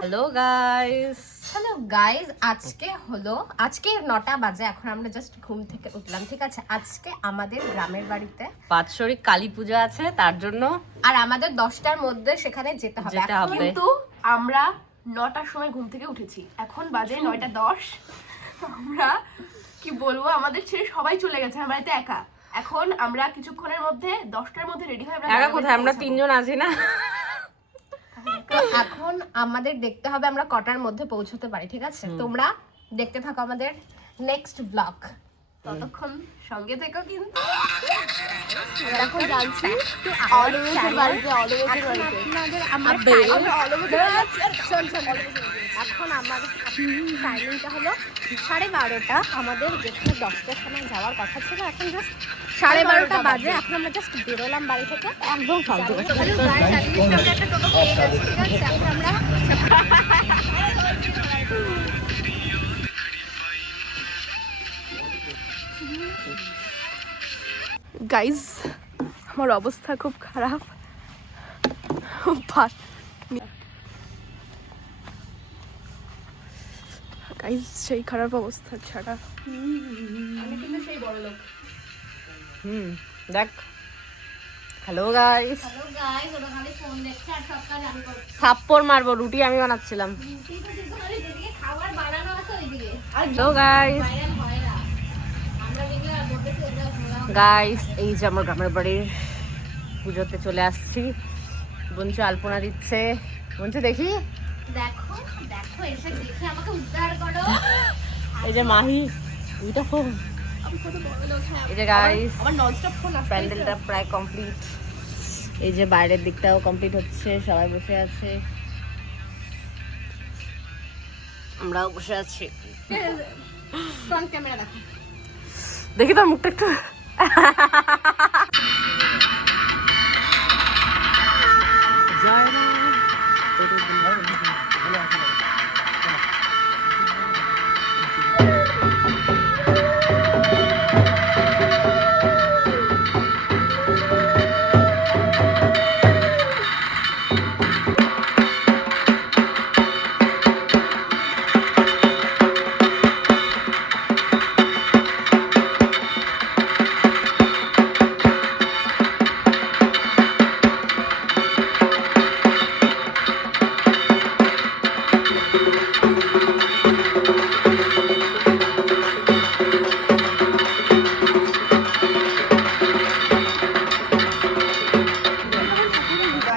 Hello guys, আজকে 9টা বাজে। এখন আমরা জাস্ট ঘুম থেকে উঠলাম, ঠিক আছে। আজকে আমাদের গ্রামের বাড়িতে বাৎসরিক কালী পূজা আছে, তার জন্য আর আমাদের 10টার মধ্যে সেখানে যেতে হবে। কিন্তু আমরা 9টার সময় ঘুম থেকে উঠেছি, এখন বাজে 9:10। আমরা কি বলবো, আমাদের ছেড়ে সবাই চলে গেছে, আমরা এতে একা। এখন আমরা কিছুক্ষণের মধ্যে 10টার মধ্যে রেডি হয়ে একা কোথায়, আমরা 3 জন আছি না। তো এখন আমাদের দেখতে হবে আমরা কটার মধ্যে পৌঁছতে পারি, ঠিক আছে। তোমরা দেখতে থাকো আমাদের নেক্সট ব্লগ, ততক্ষণ সঙ্গে থেকো। কিন্তু এখন জানছি এখন আমাদের টাইমিংটা হলো 12:30। আমাদের যেখানে 10টার সময় যাওয়ার কথা ছিল, এখন জাস্ট 12:30 বাজে। এখন আমরা জাস্ট বেরোলাম বাড়ি থেকে, একদম ফালতু কথা। একটা টোটো পেয়ে গেছি, ঠিক আছে। এখন আমরা গাইজ, আমার অবস্থা খুব খারাপ। গাইজ, সেই খারাপ অবস্থা ছাড়া আমি কিন্তু সেই বড় লোক। দেখ। হ্যালো গাইস, ওরা খালি ফোন দেখছে আর সব কাজ আমি করছি। থাপ্পড় মারবো, রুটি আমি বানাচ্ছিলাম। খাবার বানানো আছে ওইদিকে। হ্যালো গাইস, গাইস এই যে আমার গ্রামের বাড়ির পুজোতে চলে আসছি। বঞ্চু আলপনা দিচ্ছে। বঞ্চু দেখি, দেখো দেখো, এসে দেখে আমাকে উদ্ধার করো। এই যে মাহি দুইটা ফোন। এই যে গাইস, আমার ননস্টপ ফোন আসছে। প্যান্ডেলটা প্রায় কমপ্লিট। এই যে বাইরের দিকটাও কমপ্লিট হচ্ছে, সবাই বসে আছে, আমরাও বসে আছি। ফ্রন্ট ক্যামেরা দেখো। দেখি তোর মুখটা একটু।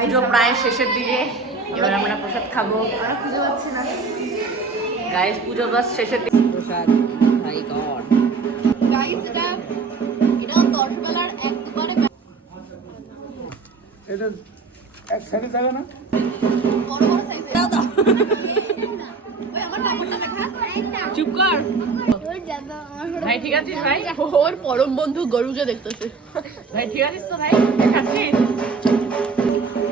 পুজো প্রায় শেষের দিকে, এবার আমরা প্রসাদ খাবো। আর খুঁজে পাচ্ছি না। গাইস, পুজো বাস শেষের দিকে। প্রসাদ, মাই গড। গাইস, এটা 10 বেলার এক দুবারে এটা এক সাইডে থাকে না। বড় বড় সাইজের দাদা। ওই আমার নাম্বারটা দেখা। চুপ কর ভাই, ঠিক আছিস ভাই? ওর পরম বন্ধু গরুকে দেখতেছে। ভাই ঠিক আছিস তো ভাই? খাচ্ছিস?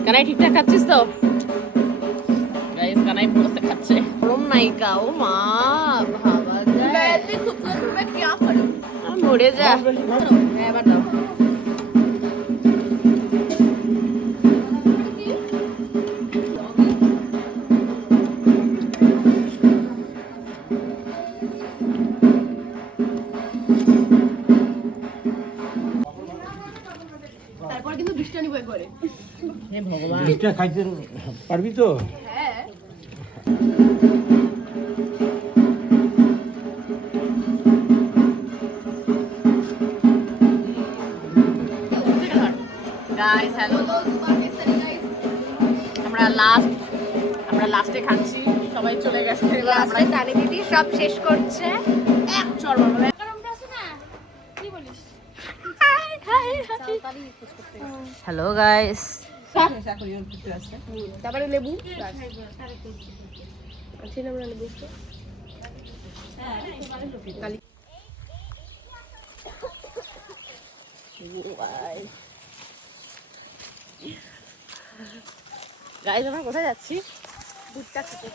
কানাই ঠিকঠাক খাচ্ছিস তো? গাইস, কানাই বসে খাচ্ছে। গরম নায়িকা, ও মা, ভাবা যায়। মরে যা। হ্যাঁ, এবার দাও। তারপর কিন্তু দুষ্টানি বই করে। হে ভগবান, এটা খাইতে পারবি তো? হ্যাঁ, গাইস হ্যালো। আমরা লাস্টে খাচ্ছি, সবাই চলে গেছে। লাস্টে টানি দিদি সব শেষ করছে। চল বাবা। হ্যালো গাইস, তারপরে লেবু আছে না, আমরা লেবু গাইস আমরা কোথায় যাচ্ছি? দুধটা খেতে।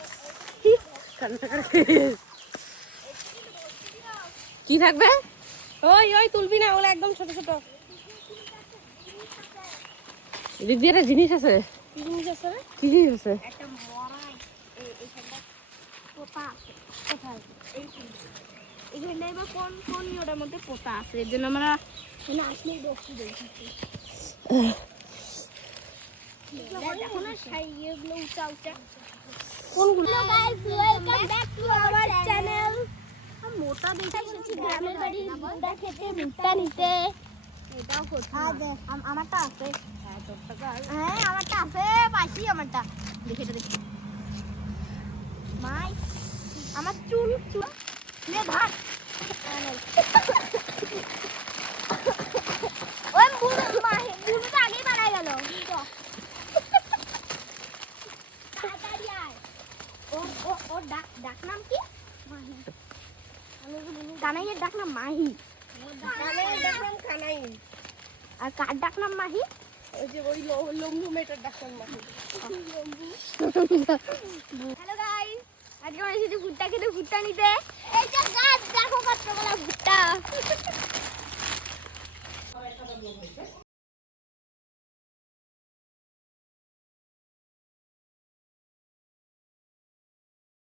কি থাকবে? ওই তুলবি না, ওগুলো একদম ছোট ছোট। এদিক দিয়ে একটা জিনিস আছে। কি জিনিস আছে রে? কি জিনিস আছে? একটা মরা এইখানটা পোতা আছে। কোথায়? এইখানটায় বা কোন ওটার মধ্যে পোতা আছে, এর জন্য আমরা এখানে আসলেই বসতে দেখছি। দেখো না ইয়েগুলো উঁচা উঁচা কোনগুলো। Hello guys, welcome back to our channel. মোটা দেখে এসেছি গ্রামের বাড়ি মুড়া খেতে, মুড়া নিতে। এটাও কোথায়? আমারটা আছে। হ্যাঁ তোরটা আছে। হ্যাঁ আমারটা আছে, পাইছি আমারটা। দেখে এটা দেখি। মাই আমার চুল নে ভাত। ওই বুড়ো বুড়োটা আগেই মারা গেল। তাড়াতাড়ি আয়। ওর ডাক নাম কি? মাহি। কানাইয়ের ডাক নাম মাহি। কানাইয়ের ডাক নাম কানাই। আর কার ডাক নাম মাহি? ওই যে ওই লম্বু মেয়েটার ডাক নাম মাহি। হ্যালো গাইস, আজকে আমরা এসেছি ভুট্টা খেতে, ভুট্টা নিতে। এই যে গাছ